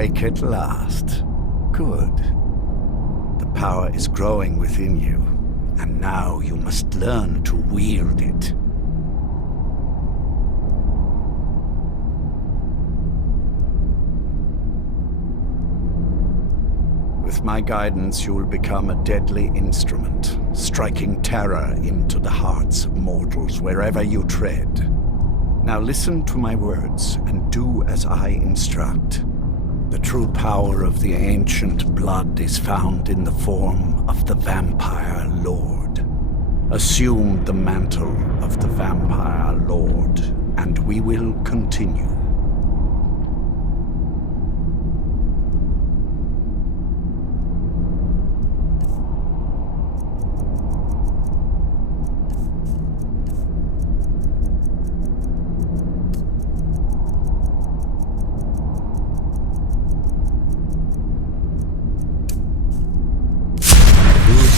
awake at last. Good. The power is growing within you, and now you must learn to wield it. With my guidance, you will become a deadly instrument, striking terror into the hearts of mortals wherever you tread. Now listen to my words and do as I instruct. The true power of the ancient blood is found in the form of the Vampire Lord. Assume the mantle of the Vampire Lord, and we will continue.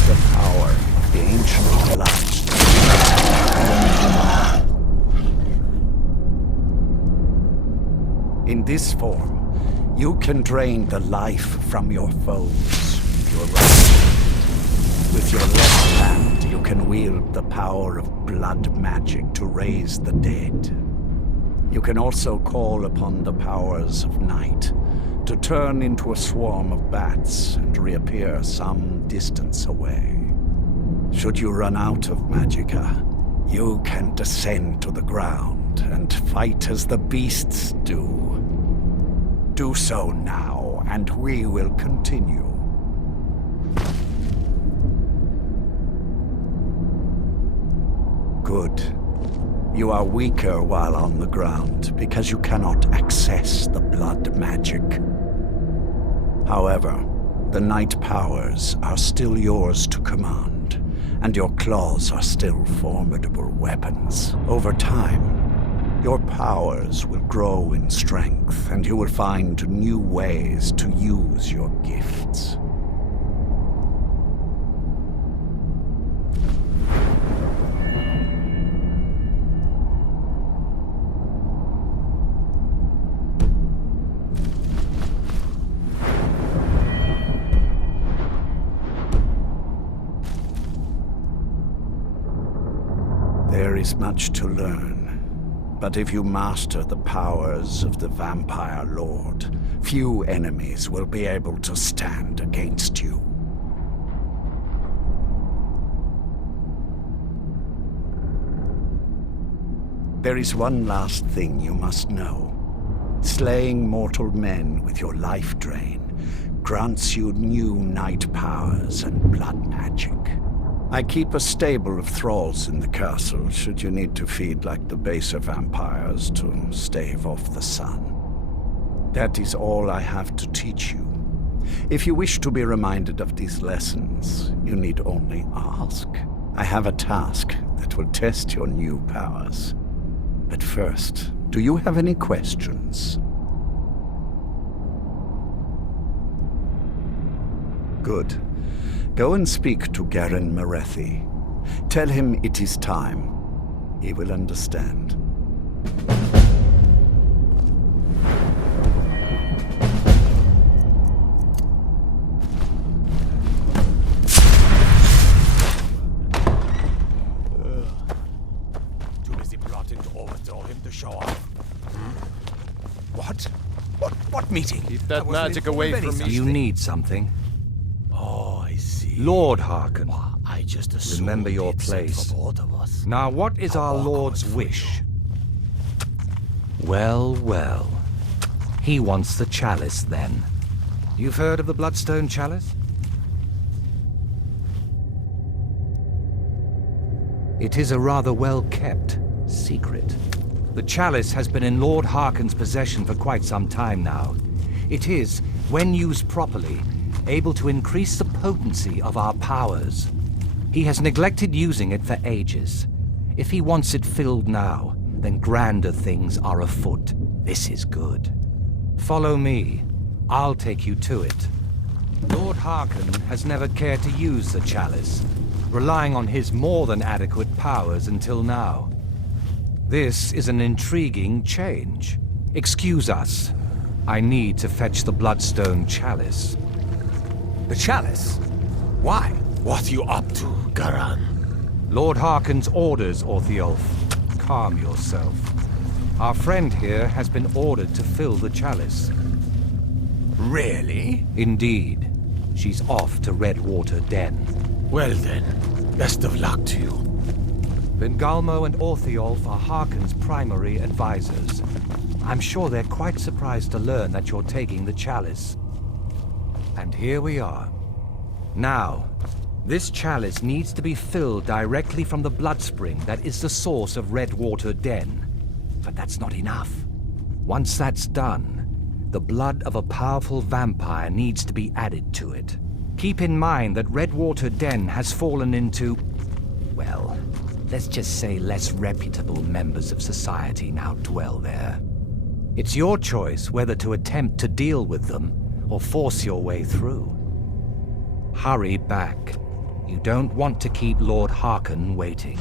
The power of the ancient blood. In this form, you can drain the life from your foes with your right hand. With your left hand, you can wield the power of blood magic to raise the dead. You can also call upon the powers of night to turn into a swarm of bats and reappear some distance away. Should you run out of magicka, you can descend to the ground and fight as the beasts do. Do so now, and we will continue. Good. You are weaker while on the ground because you cannot access the blood magic. However, the night powers are still yours to command, and your claws are still formidable weapons. Over time, your powers will grow in strength, and you will find new ways to use your gifts. There is much to learn, but if you master the powers of the Vampire Lord, few enemies will be able to stand against you. There is one last thing you must know. Slaying mortal men with your life drain grants you new night powers and blood magic. I keep a stable of thralls in the castle, should you need to feed like the baser vampires to stave off the sun. That is all I have to teach you. If you wish to be reminded of these lessons, you need only ask. I have a task that will test your new powers. But first, do you have any questions? Good. Go and speak to Garen Marethi. Tell him it is time. He will understand. Too busy plotting to overthrow him to show off. What? What meeting? Keep that magic away from me. You need something. Oh, I see. Lord Harkon. Well, I just assumed Remember your he'd sent place. for both of us. Now, what is our I'll Lord's walk on it for wish? Well, well. He wants the chalice, then. You've heard of the Bloodstone Chalice? It is a rather well-kept secret. The chalice has been in Lord Harkon's possession for quite some time now. It is, when used properly, able to increase the potency of our powers. He has neglected using it for ages. If he wants it filled now, then grander things are afoot. This is good. Follow me. I'll take you to it. Lord Harkon has never cared to use the chalice, relying on his more than adequate powers until now. This is an intriguing change. Excuse us. I need to fetch the Bloodstone Chalice. The chalice? Why? What are you up to, Garan? Lord Harkon's orders, Orthiolf. Calm yourself. Our friend here has been ordered to fill the chalice. Really? Indeed. She's off to Redwater Den. Well then, best of luck to you. Vingalmo and Orthiolf are Harkon's primary advisors. I'm sure they're quite surprised to learn that you're taking the chalice. And here we are. Now, this chalice needs to be filled directly from the bloodspring that is the source of Redwater Den. But that's not enough. Once that's done, the blood of a powerful vampire needs to be added to it. Keep in mind that Redwater Den has fallen into, well, let's just say less reputable members of society now dwell there. It's your choice whether to attempt to deal with them or force your way through. Hurry back. You don't want to keep Lord Harkon waiting.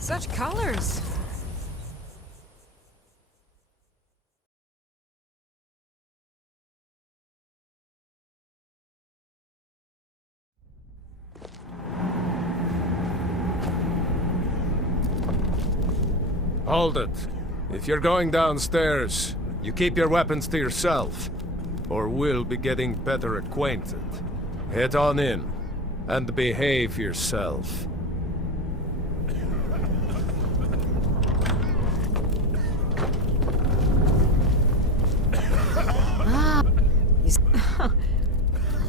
Such colors. Hold it. If you're going downstairs, you keep your weapons to yourself, or we'll be getting better acquainted. Head on in, and behave yourself.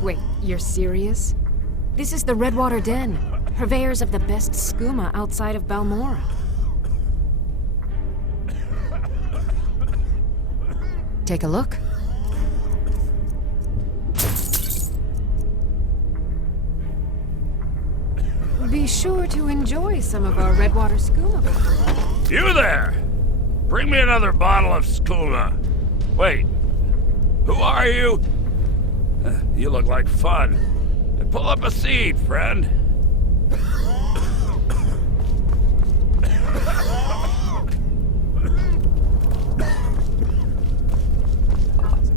Wait, you're serious? This is the Redwater Den, purveyors of the best skooma outside of Balmora. Take a look. Be sure to enjoy some of our Redwater skooma. You there! Bring me another bottle of skooma. Wait, who are you? You look like fun. Pull up a seat, friend.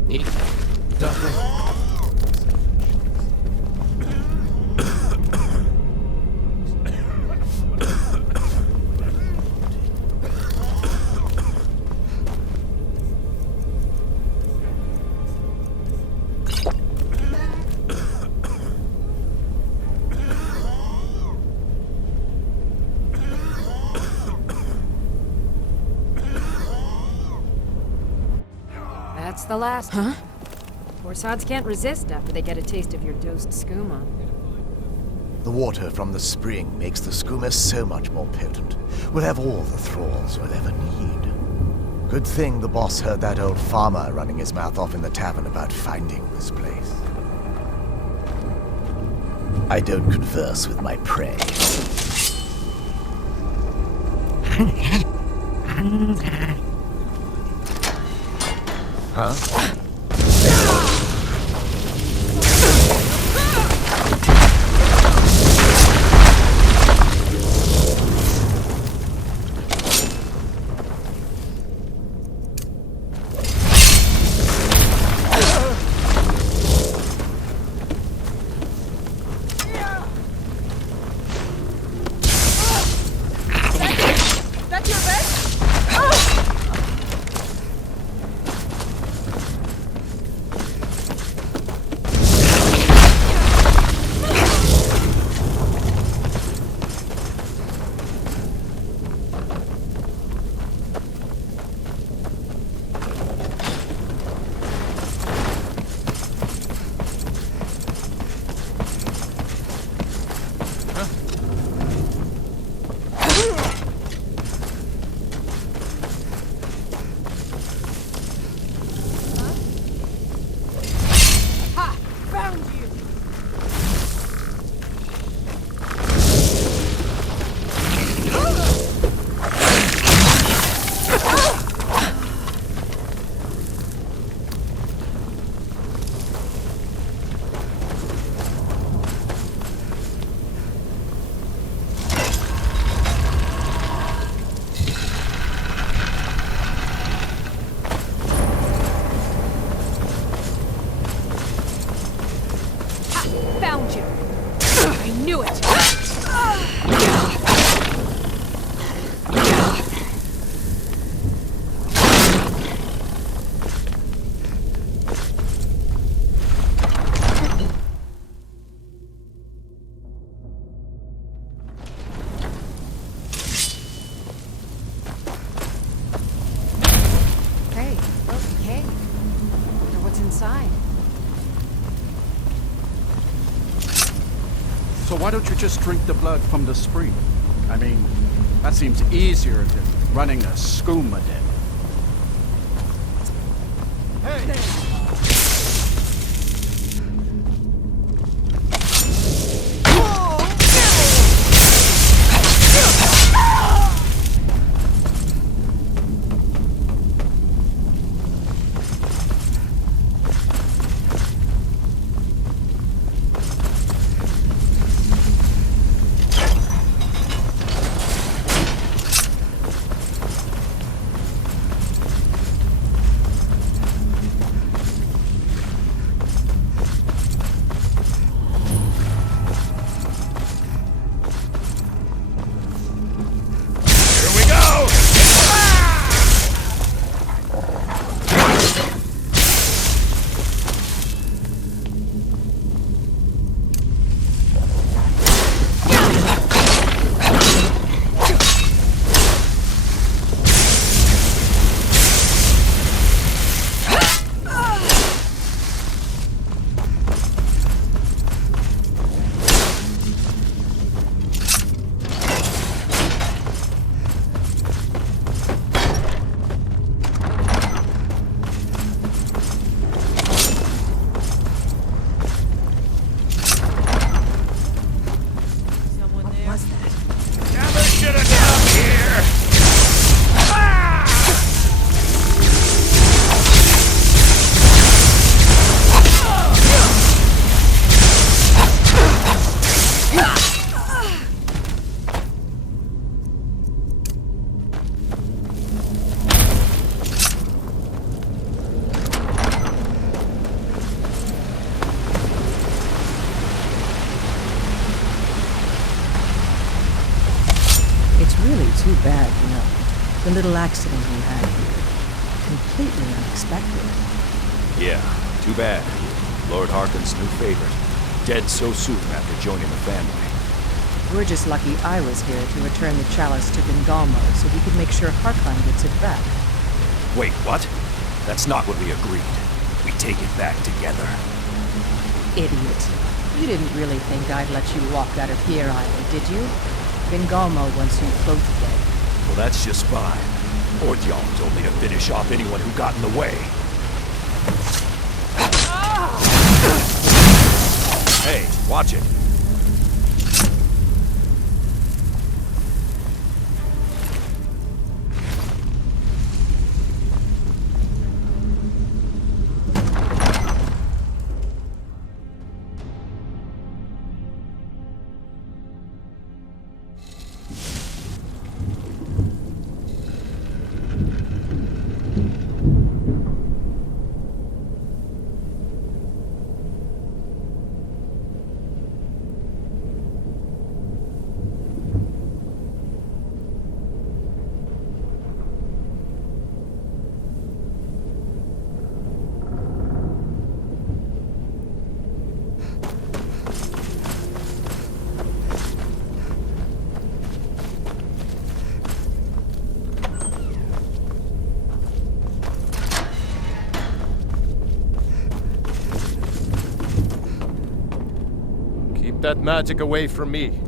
Neat. Definitely. That's the last. Huh? Corsads can't resist after they get a taste of your dosed skooma. The water from the spring makes the skooma so much more potent. We'll have all the thralls we'll ever need. Good thing the boss heard that old farmer running his mouth off in the tavern about finding this place. I don't converse with my prey. Huh? knew it! Hey, okay. Wonder what's inside. So why don't you just drink the blood from the spring? I mean, that seems easier than running a skooma den. It's really too bad, you know. The little accident we had here. Completely unexpected. Yeah, too bad. Lord Harkon's new favorite. Dead so soon after joining the family. We're just lucky I was here to return the chalice to Vingalmo so we could make sure Harkon gets it back. Wait, what? That's not what we agreed. We take it back together. Idiot. You didn't really think I'd let you walk out of here either, did you? Vingalmo wants you both dead. Well, that's just fine. Orthion told me to finish off anyone who got in the way. Hey, watch it. That magic away from me.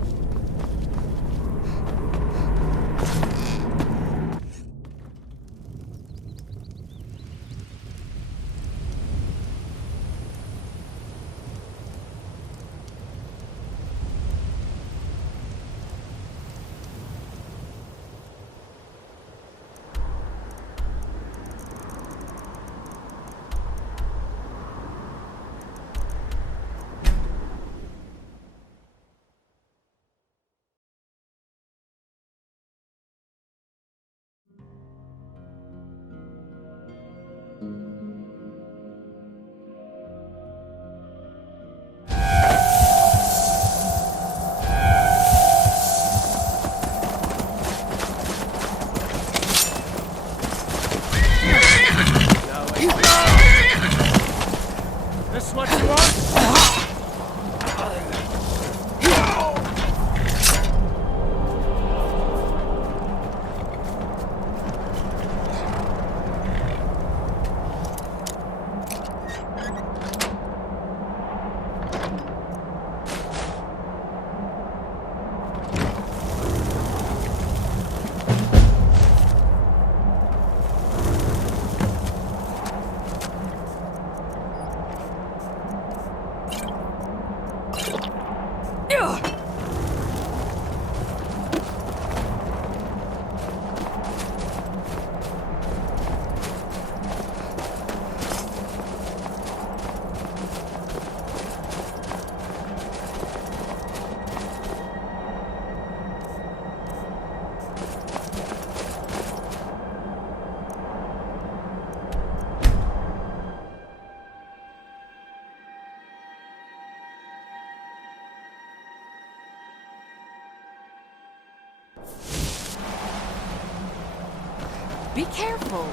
Be careful.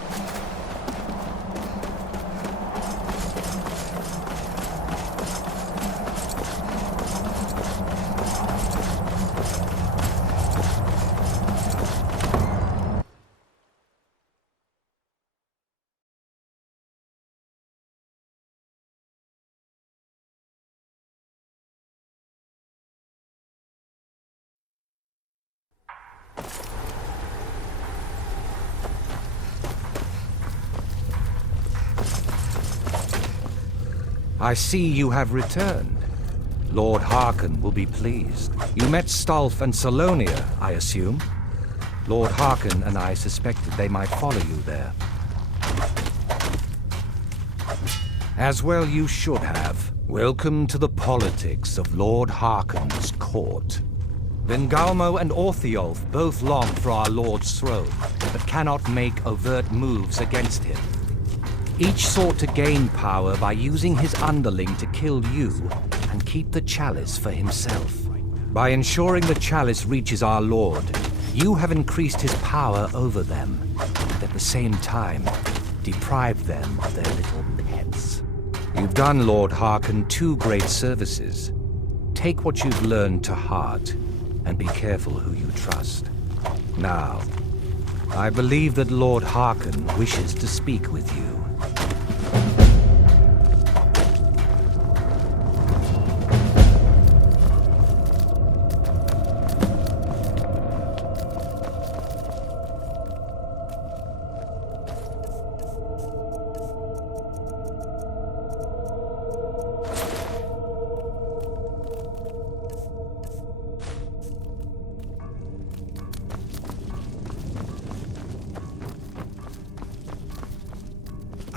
I see you have returned. Lord Harkon will be pleased. You met Stolf and Salonia, I assume? Lord Harkon and I suspected they might follow you there. As well you should have. Welcome to the politics of Lord Harkon's court. Vengalmo and Orthiolf both long for our Lord's throne, but cannot make overt moves against him. Each sought to gain power by using his underling to kill you and keep the chalice for himself. By ensuring the chalice reaches our Lord, you have increased his power over them, and at the same time, deprived them of their little pets. You've done Lord Harkon 2 great services. Take what you've learned to heart, and be careful who you trust. Now, I believe that Lord Harkon wishes to speak with you.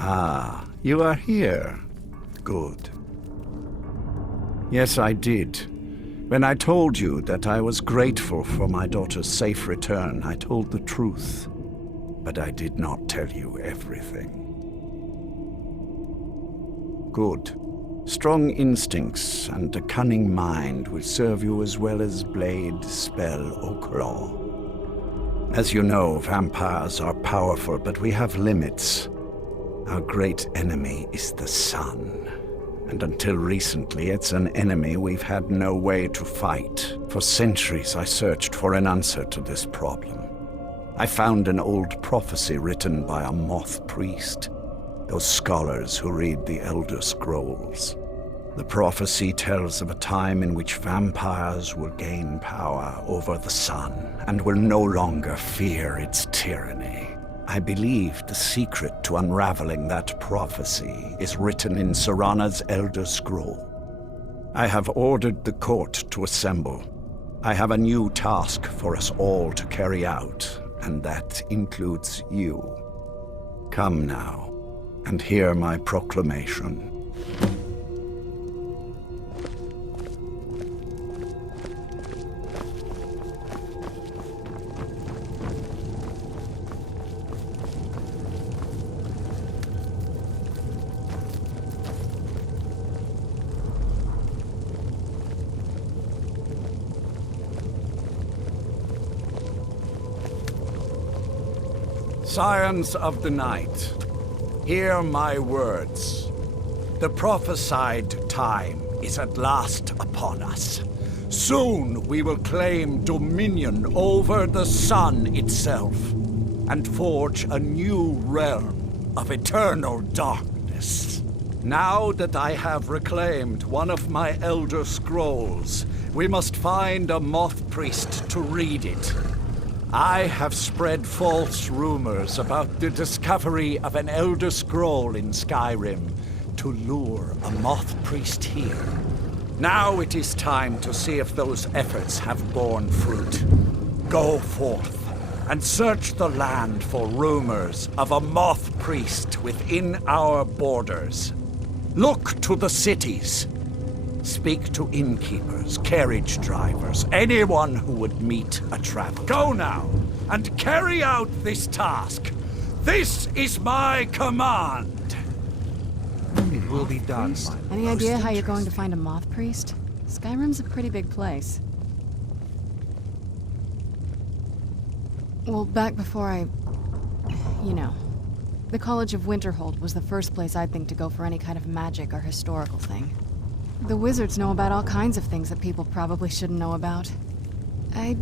Ah, you are here. Good. Yes, I did. When I told you that I was grateful for my daughter's safe return, I told the truth. But I did not tell you everything. Good. Strong instincts and a cunning mind will serve you as well as blade, spell, or claw. As you know, vampires are powerful, but we have limits. Our great enemy is the sun. And until recently, it's an enemy we've had no way to fight. For centuries, I searched for an answer to this problem. I found an old prophecy written by a moth priest, those scholars who read the Elder Scrolls. The prophecy tells of a time in which vampires will gain power over the sun and will no longer fear its tyranny. I believe the secret to unraveling that prophecy is written in Serana's Elder Scroll. I have ordered the court to assemble. I have a new task for us all to carry out, and that includes you. Come now, and hear my proclamation. Scions of the Night, hear my words. The prophesied time is at last upon us. Soon we will claim dominion over the sun itself, and forge a new realm of eternal darkness. Now that I have reclaimed one of my Elder Scrolls, we must find a Moth Priest to read it. I have spread false rumors about the discovery of an Elder Scroll in Skyrim to lure a Moth Priest here. Now it is time to see if those efforts have borne fruit. Go forth and search the land for rumors of a Moth Priest within our borders. Look to the cities. Speak to innkeepers, carriage drivers, anyone who would meet a traveler. Go now, and carry out this task. This is my command. It will be done. Any idea how you're going to find a Moth Priest? Skyrim's a pretty big place. Well, back before the College of Winterhold was the first place I'd think to go for any kind of magic or historical thing. The wizards know about all kinds of things that people probably shouldn't know about. I'd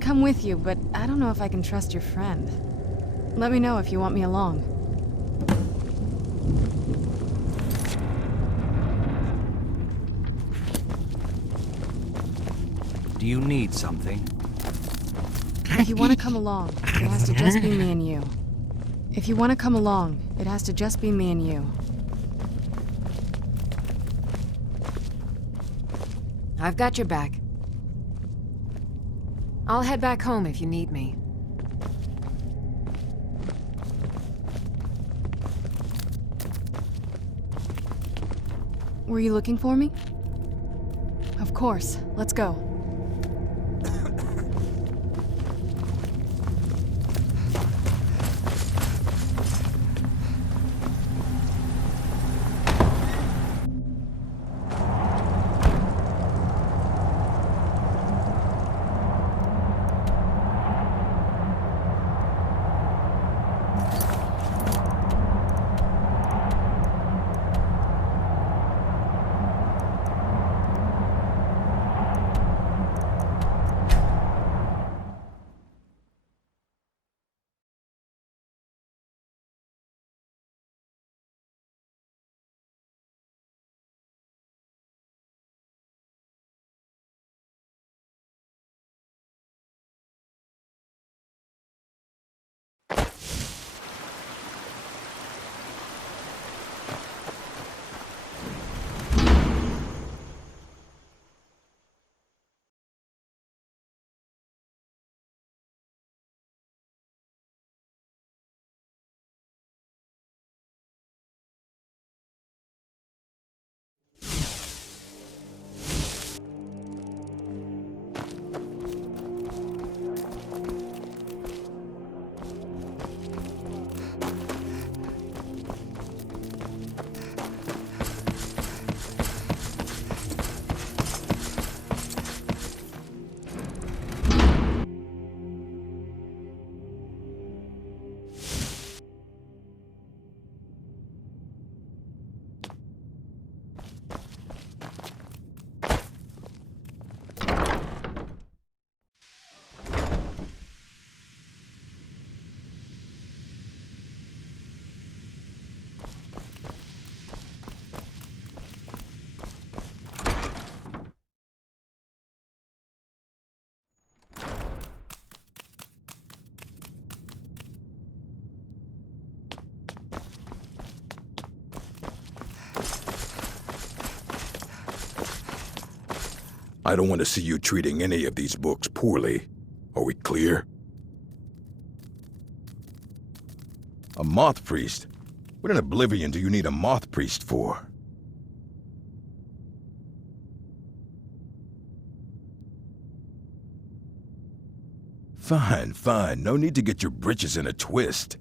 come with you, but I don't know if I can trust your friend. Let me know if you want me along. Do you need something? If you want to come along, it has to just be me and you. If you want to come along, it has to just be me and you. I've got your back. I'll head back home if you need me. Were you looking for me? Of course. Let's go. I don't want to see you treating any of these books poorly. Are we clear? A Moth Priest? What in Oblivion do you need a Moth Priest for? Fine, fine. No need to get your britches in a twist.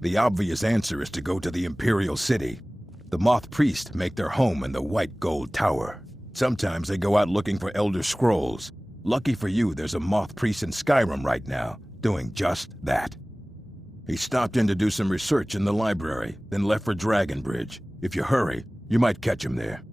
The obvious answer is to go to the Imperial City. The Moth Priest make their home in the White Gold Tower. Sometimes they go out looking for Elder Scrolls. Lucky for you, there's a Moth Priest in Skyrim right now, doing just that. He stopped in to do some research in the library, then left for Dragonbridge. If you hurry, you might catch him there.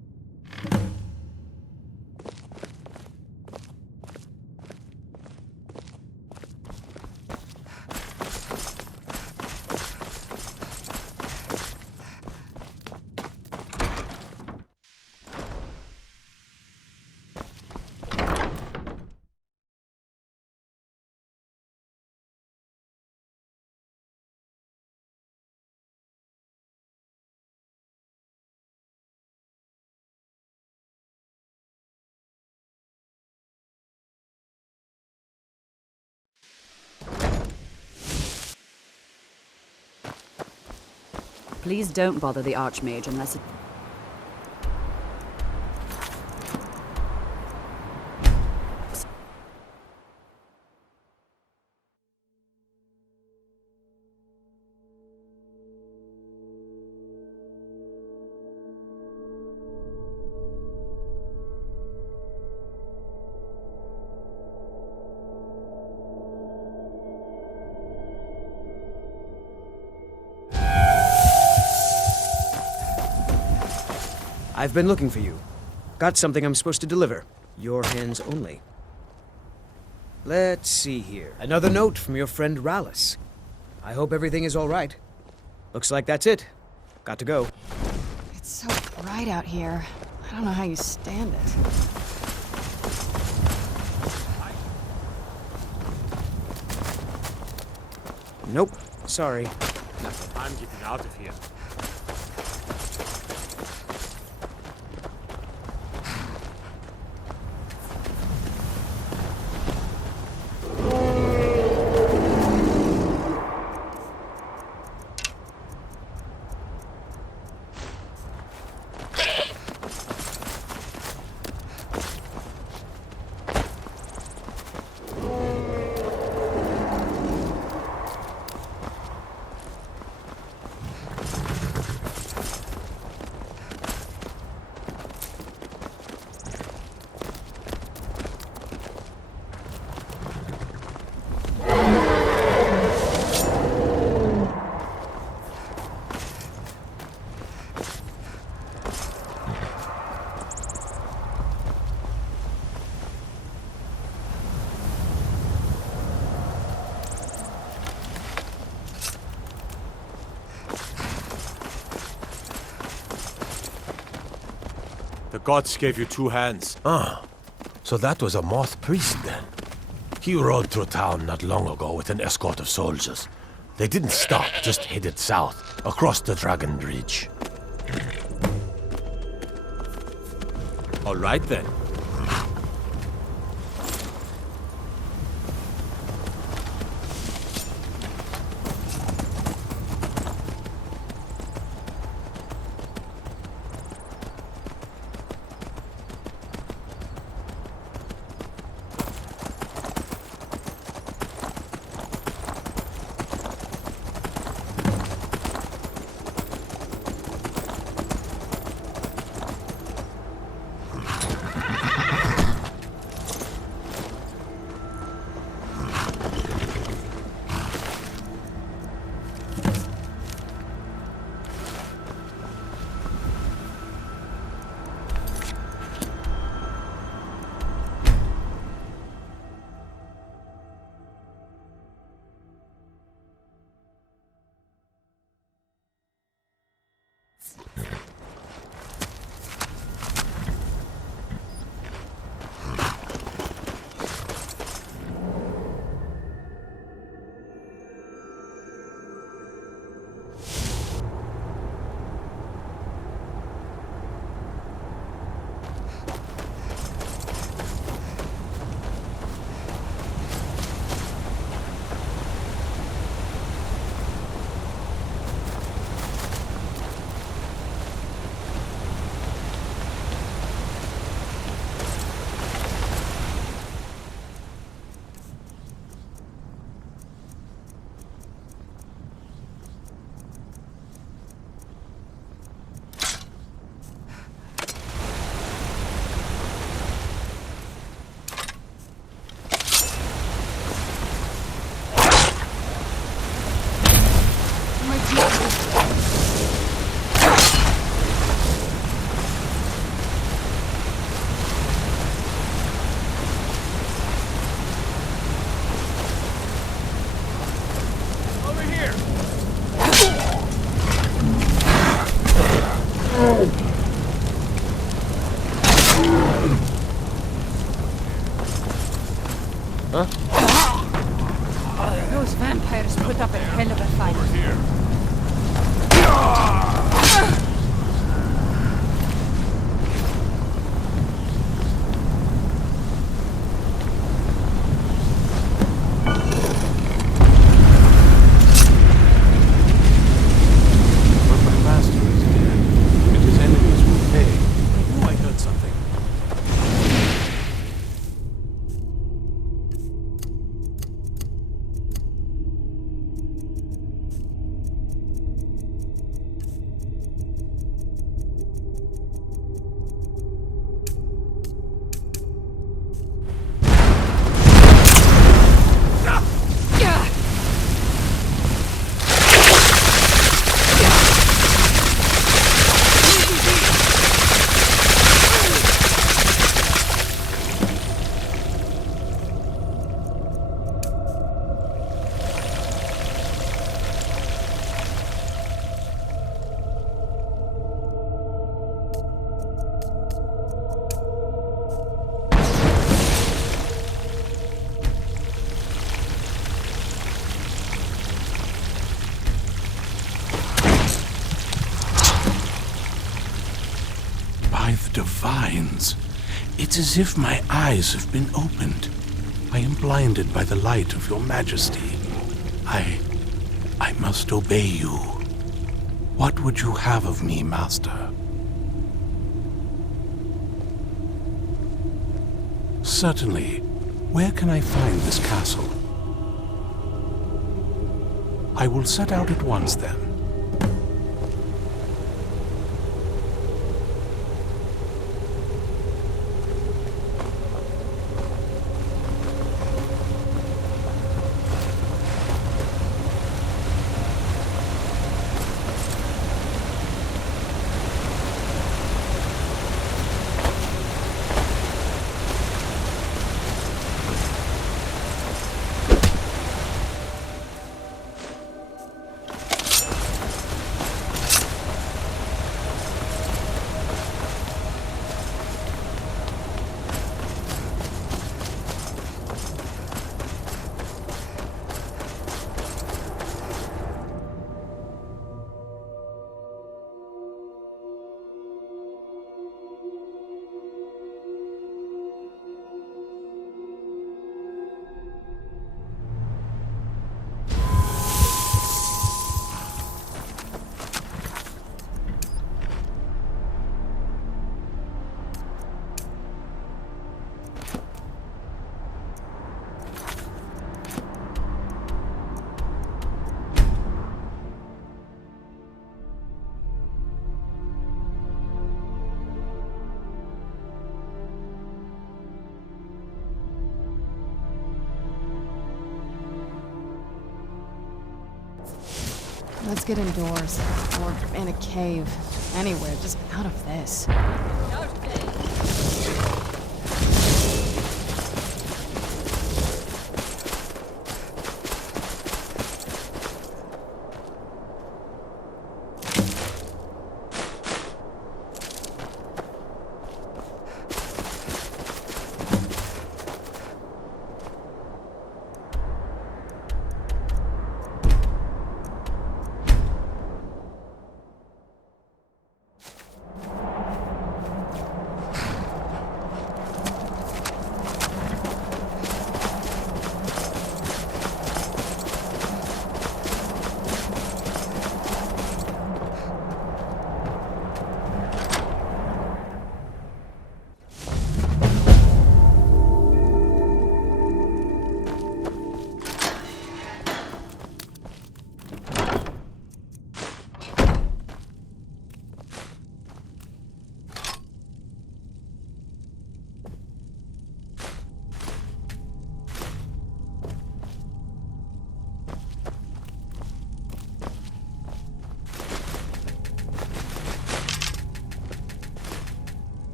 Please don't bother the Archmage unless it... I've been looking for you. Got something I'm supposed to deliver. Your hands only. Let's see here. Another note from your friend Rallis. I hope everything is all right. Looks like that's it. Got to go. It's so bright out here. I don't know how you stand it. Nope. Sorry. I'm getting out of here. The gods gave you two hands. Ah, so that was a moth priest then. He rode through town not long ago with an escort of soldiers. They didn't stop, just headed south, across the Dragon Bridge. All right then. Those vampires put up a hell of a fight. Over here. lines. It's as if my eyes have been opened. I am blinded by the light of your majesty. I must obey you. What would you have of me, master? Certainly. Where can I find this castle? I will set out at once, then. Let's get indoors. Or in a cave. Anywhere, just out of this.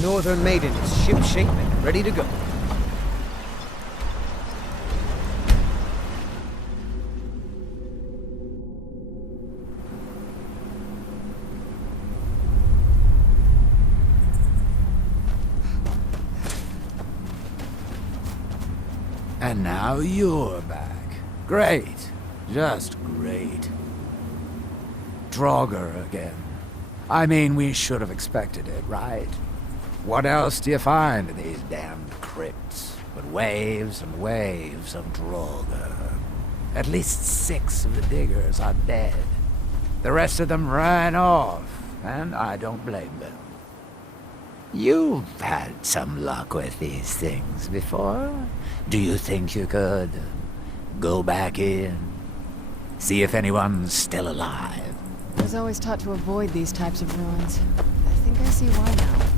Northern Maiden is shipshape and ready to go. And now you're back. Great. Just great. Draugr again. I mean, we should have expected it, right? What else do you find in these damned crypts but waves and waves of Draugr? At least 6 of the diggers are dead. The rest of them ran off, and I don't blame them. You've had some luck with these things before. Do you think you could go back in? See if anyone's still alive? I was always taught to avoid these types of ruins. I think I see why now.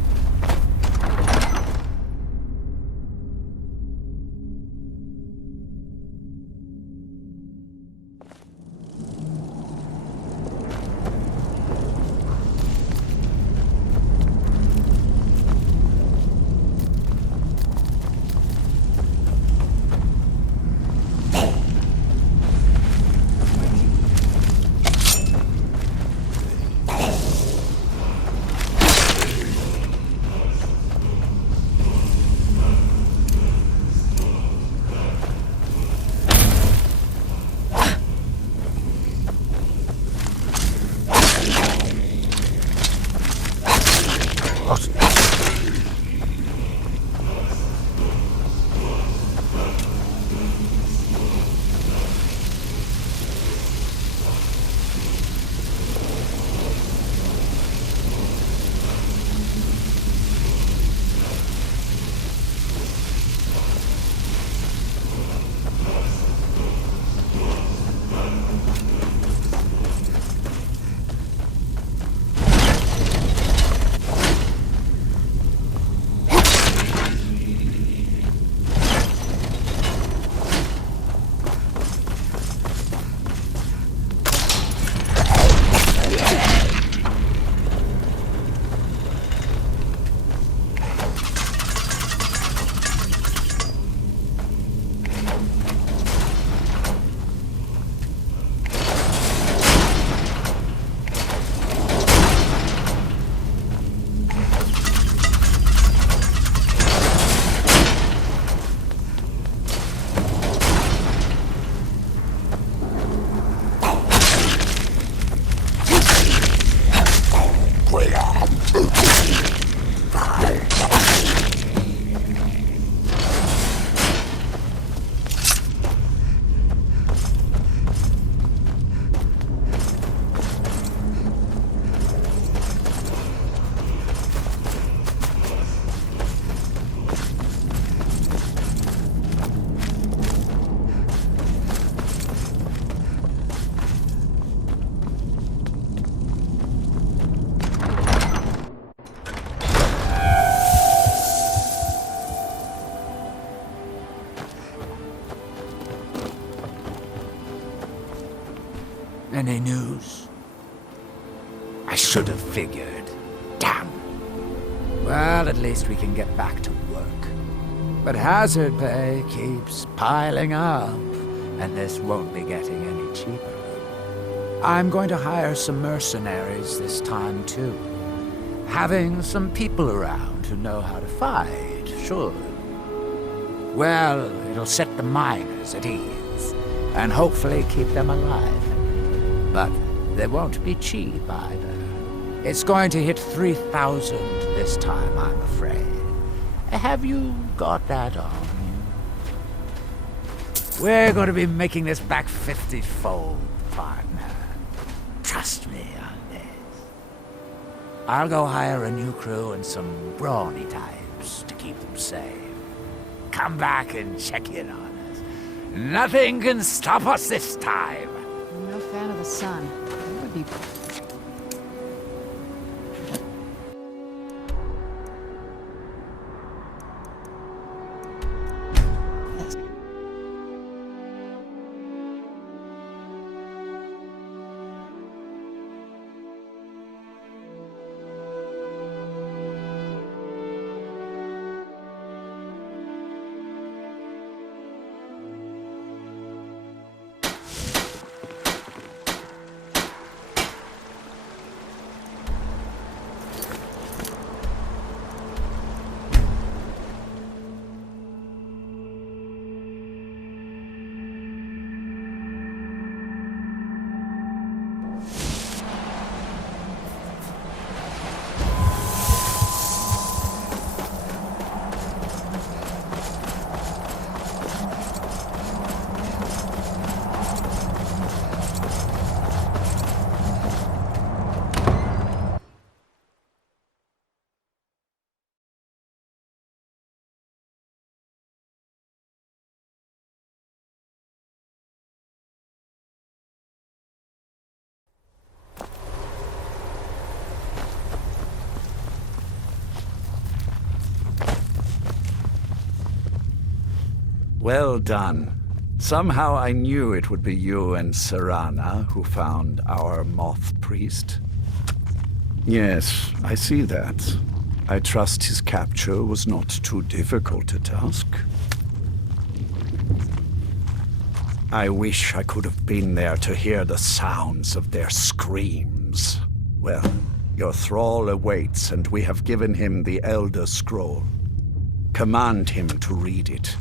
Any news? I should have figured. Damn. Well, at least we can get back to work. But hazard pay keeps piling up, and this won't be getting any cheaper. I'm going to hire some mercenaries this time, too. Having some people around who know how to fight should. Well, it'll set the miners at ease, and hopefully keep them alive. But they won't be cheap either. It's going to hit 3,000 this time, I'm afraid. Have you got that on you? We're going to be making this back 50-fold, partner. Trust me on this. I'll go hire a new crew and some brawny types to keep them safe. Come back and check in on us. Nothing can stop us this time. I'm no fan of the sun. It would be... Well done. Somehow I knew it would be you and Serana who found our moth priest. Yes, I see that. I trust his capture was not too difficult a task. I wish I could have been there to hear the sounds of their screams. Well, your thrall awaits, and we have given him the Elder Scroll. Command him to read it,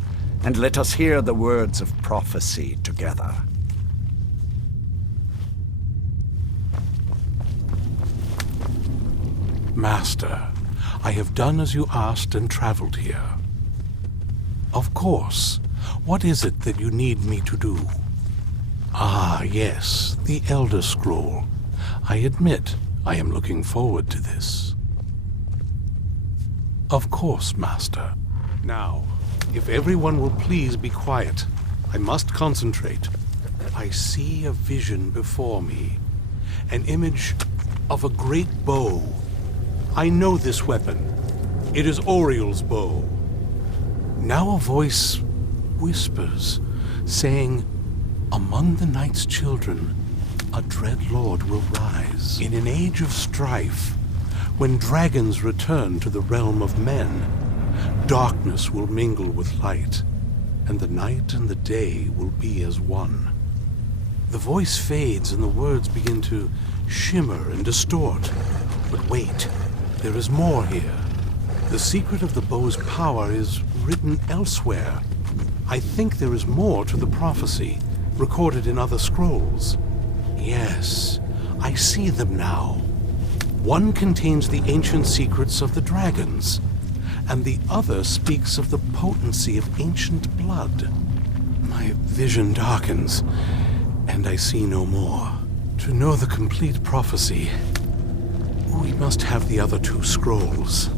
and let us hear the words of prophecy together. Master, I have done as you asked and traveled here. Of course. What is it that you need me to do? Ah, yes, the Elder Scroll. I admit I am looking forward to this. Of course, Master. Now, if everyone will please be quiet, I must concentrate. I see a vision before me, an image of a great bow. I know this weapon. It is Oriel's bow. Now a voice whispers, saying, among the night's children, a dread lord will rise. In an age of strife, when dragons return to the realm of men, darkness will mingle with light, and the night and the day will be as one. The voice fades and the words begin to shimmer and distort. But wait, there is more here. The secret of the bow's power is written elsewhere. I think there is more to the prophecy, recorded in other scrolls. Yes, I see them now. One contains the ancient secrets of the dragons, and the other speaks of the potency of ancient blood. My vision darkens, and I see no more. To know the complete prophecy, we must have the other two scrolls.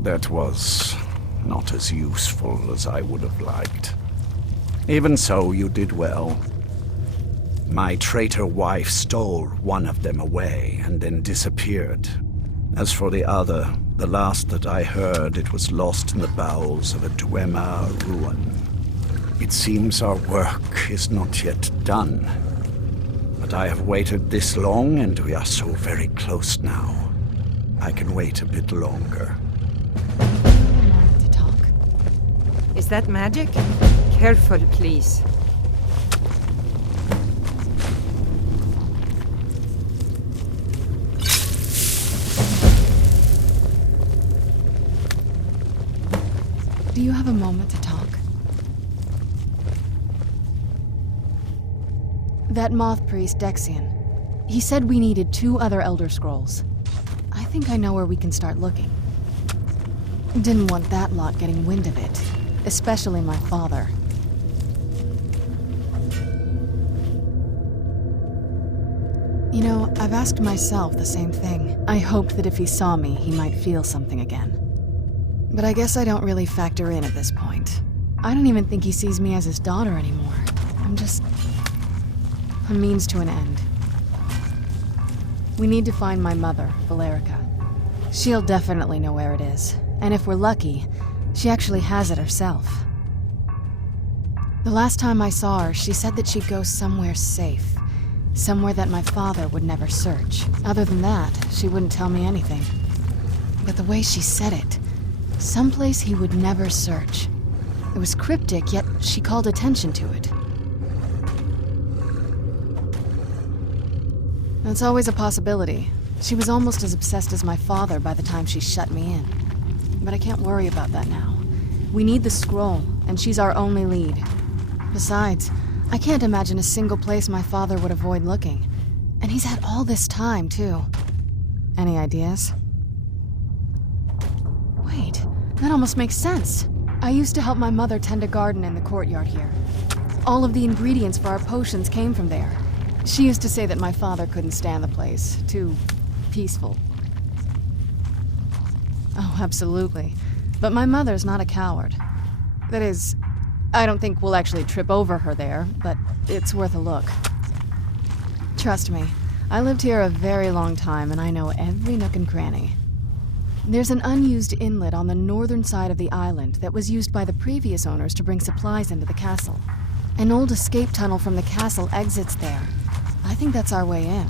That was not as useful as I would have liked. Even so, you did well. My traitor wife stole one of them away and then disappeared. As for the other, The last that I heard, it was lost in the bowels of a Dwemer ruin. It seems our work is not yet done. But I have waited this long, and we are so very close now. I can wait a bit longer. To talk. Is that magic? Careful, please. Do you have a moment to talk? That moth priest, Dexian. He said we needed 2 other Elder Scrolls. I think I know where we can start looking. Didn't want that lot getting wind of it. Especially my father. You know, I've asked myself the same thing. I hoped that if he saw me, he might feel something again. But I guess I don't really factor in at this point. I don't even think he sees me as his daughter anymore. I'm just a means to an end. We need to find my mother, Valerica. She'll definitely know where it is. And if we're lucky, she actually has it herself. The last time I saw her, she said that she'd go somewhere safe. Somewhere that my father would never search. Other than that, she wouldn't tell me anything. But the way she said it, someplace he would never search. It was cryptic, yet she called attention to it. That's always a possibility. She was almost as obsessed as my father by the time she shut me in. But I can't worry about that now. We need the scroll, and she's our only lead. Besides, I can't imagine a single place my father would avoid looking. And he's had all this time, too. Any ideas? Wait, that almost makes sense. I used to help my mother tend a garden in the courtyard here. All of the ingredients for our potions came from there. She used to say that my father couldn't stand the place. Too peaceful. Oh, absolutely. But my mother's not a coward. That is, I don't think we'll actually trip over her there, but it's worth a look. Trust me, I lived here a very long time and I know every nook and cranny. There's an unused inlet on the northern side of the island that was used by the previous owners to bring supplies into the castle. An old escape tunnel from the castle exits there. I think that's our way in.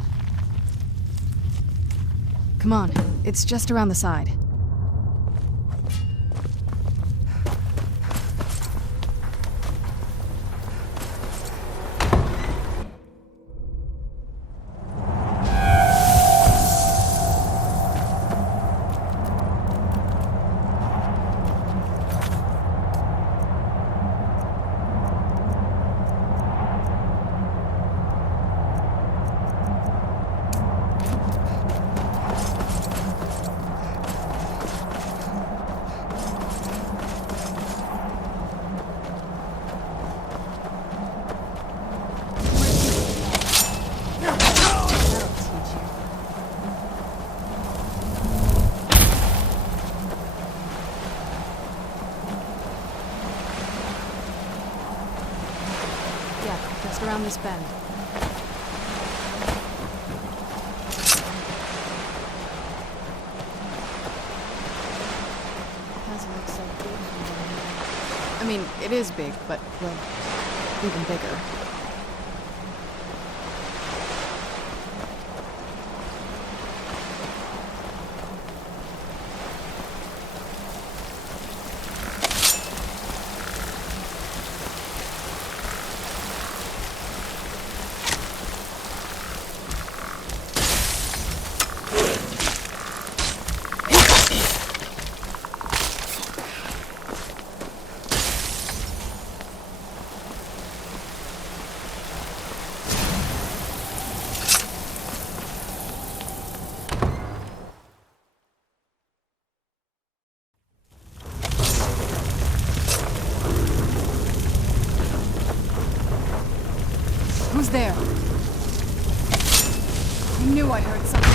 Come on, it's just around the side. Just around this bend. Doesn't look so big from down here. I mean, it is big, but, well, even bigger. Who's there? I knew I heard something.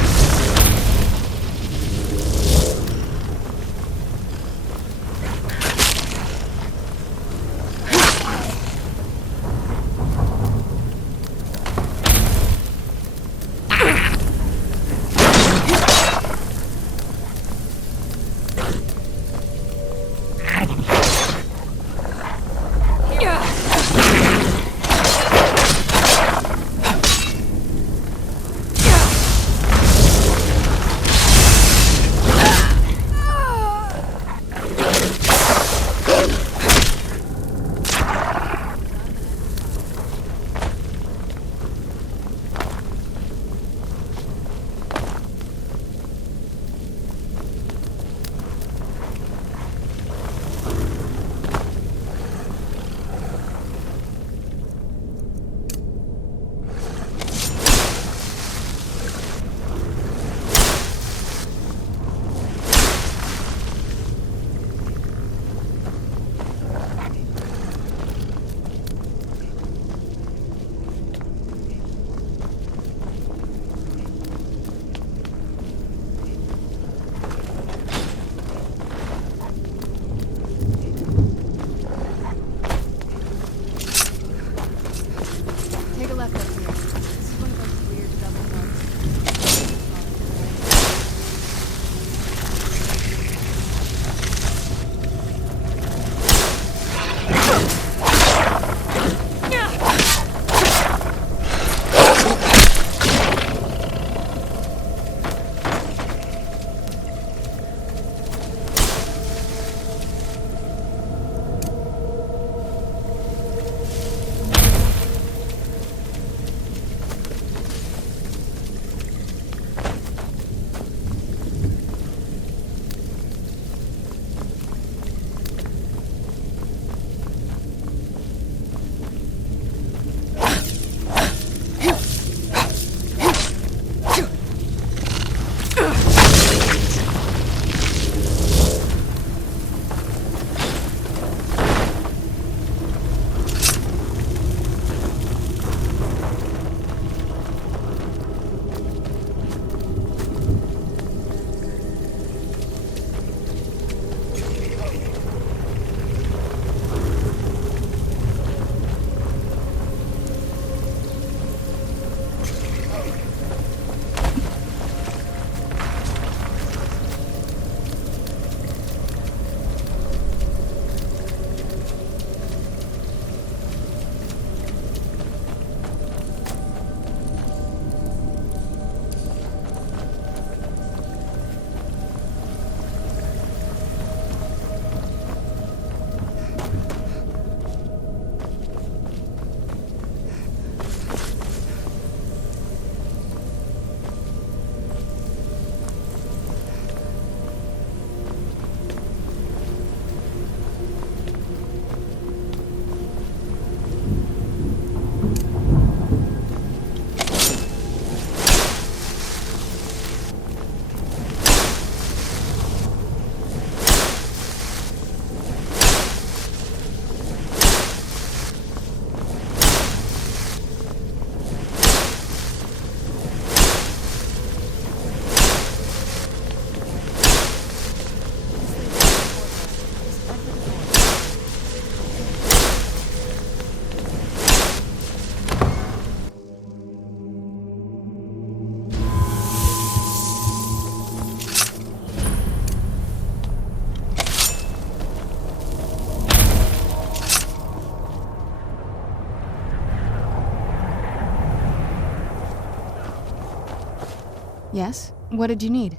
Yes? What did you need?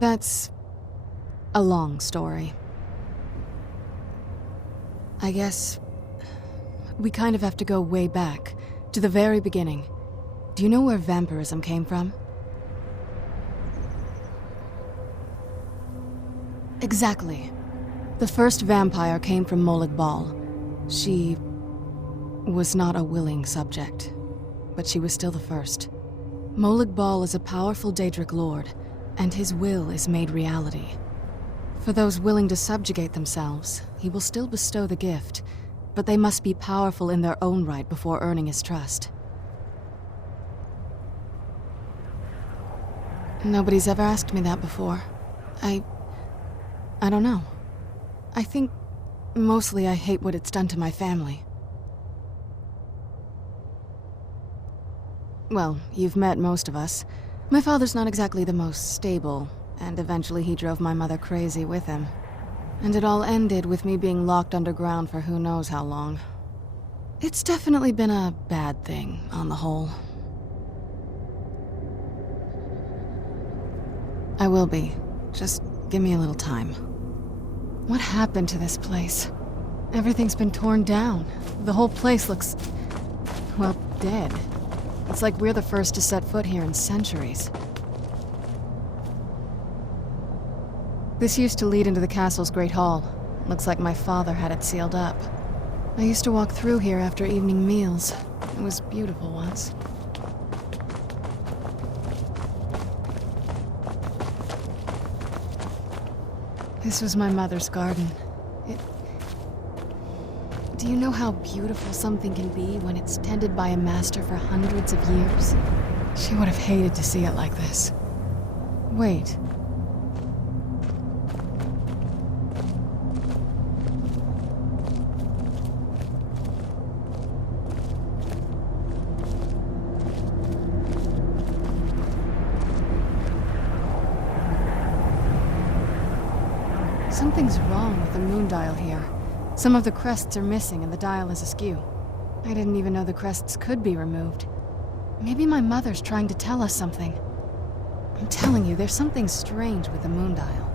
That's a long story. I guess we kind of have to go way back, to the very beginning. Do you know where vampirism came from? Exactly. The first vampire came from Molag Bal. She was not a willing subject, but she was still the first. Molag Bal is a powerful Daedric lord, and his will is made reality. For those willing to subjugate themselves, he will still bestow the gift, but they must be powerful in their own right before earning his trust. Nobody's ever asked me that before. I don't know. I think mostly I hate what it's done to my family. Well, you've met most of us. My father's not exactly the most stable, and eventually he drove my mother crazy with him. And it all ended with me being locked underground for who knows how long. It's definitely been a bad thing, on the whole. I will be. Just give me a little time. What happened to this place? Everything's been torn down. The whole place looks, well, dead. It's like we're the first to set foot here in centuries. This used to lead into the castle's great hall. Looks like my father had it sealed up. I used to walk through here after evening meals. It was beautiful once. This was my mother's garden. Do you know how beautiful something can be when it's tended by a master for hundreds of years? She would have hated to see it like this. Wait. Something's wrong with the moon dial here. Some of the crests are missing and the dial is askew. I didn't even know the crests could be removed. Maybe my mother's trying to tell us something. I'm telling you, there's something strange with the moon dial.